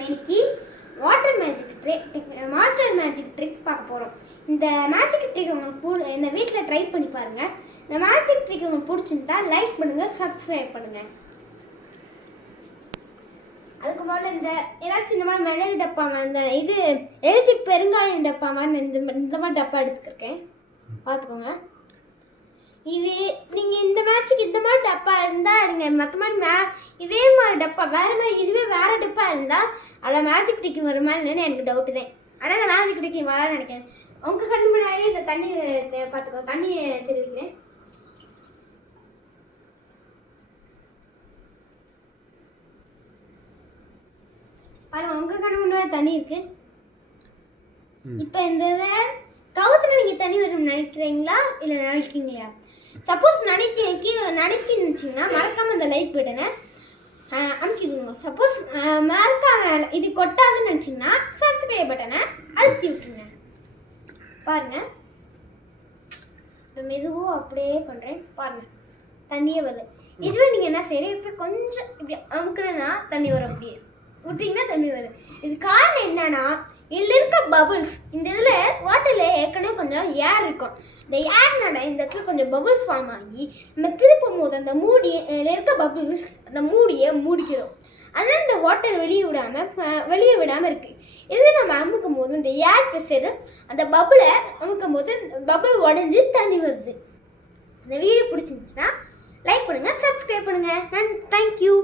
நம்ம இன்னைக்கு water magic trick பார்க்க போகிறோம். இந்த மேஜிக் ட்ரிக் உங்களுக்கு இந்த வீட்டில் ட்ரை பண்ணி பாருங்கள். இந்த மேஜிக் ட்ரிக் உங்களுக்கு பிடிச்சிருந்தா லைக் பண்ணுங்கள், சப்ஸ்கிரைப் பண்ணுங்கள். அதுக்கு முதல்ல ஏதாச்சும் இந்த மாதிரி மிளகு டப்பா, இந்த இது எழுச்சி பெருங்காயம் டப்பா மாதிரி இந்த மாதிரி டப்பா எடுத்துருக்கேன், பார்த்துக்கோங்க. இது நீங்கள் இந்த மேட்சுக்கு இந்த மாதிரி டப்பா இருந்தால் எடுங்க. மற்ற மாதிரி இதே மாதிரி டப்பா வேறு மாதிரி இதுவே வேறு டப்பா இருந்தால் அதில் மேஜிக் ட்ரிக் வர மாதிரி இல்லைன்னு எனக்கு டவுட்டு தான். ஆனால் இந்த மேஜிக் ட்ரிக் வரான்னு நினைக்கிறேன். உங்கள் கண் முன்னாடி இந்த தண்ணி பார்த்துக்கோ, தண்ணியை தெரிவிக்கிறேன். பாருங்க, உங்கள் கண் முன்னாடி தண்ணி இருக்குது. இப்போ இந்த இதை கவுத்துல நீங்கள் தண்ணி வரும்னு நினைக்கிறீங்களா இல்லை நினைக்கிறீங்களா? சப்போஸ் நினைக்கிச்சுன்னா மறக்காமல் இந்த லைக் பட்டனை அமுக்கிடுங்க. சப்போஸ் மறக்காம இது கொட்டாதுன்னு நினச்சிங்கன்னா சப்ஸ்கிரைப் பட்டனை அழுத்தி விட்டுருங்க. பாருங்கள், மெதுவாக அப்படியே பண்ணுறேன். பாருங்கள், தண்ணியே வருது. இதுவே நீங்கள் என்ன செய்யறீங்க, இப்போ கொஞ்சம் இப்படி அமுக்குனா தண்ணி வரும், அப்படியே விட்டிங்கன்னா தண்ணி வருது. இது காரணம் என்னன்னா, இதில் இருக்க பபுள்ஸ், இந்த இதில் வாட்டரில் ஏற்கனவே கொஞ்சம் ஏர் இருக்கும். இந்த ஏர்னால இந்த இடத்துல கொஞ்சம் பபுள்ஸ் ஃபார்ம் ஆகி நம்ம திருப்பும் போது அந்த இதில் இருக்க பபுள்ஸ் அந்த மூடியை மூடிக்கிறோம். அதனால் இந்த வாட்டர் வெளியே விடாமல் இருக்குது. இதுவே நம்ம அமுக்கும் போது இந்த ஏர் ப்ரெஷர் அந்த பபுளை அமுக்கும் போது பபுள் உடஞ்சி தண்ணி வருது. இந்த வீடியோ பிடிச்சிருந்துச்சுன்னா லைக் பண்ணுங்கள், சப்ஸ்கிரைப் பண்ணுங்கள். தேங்க்யூ.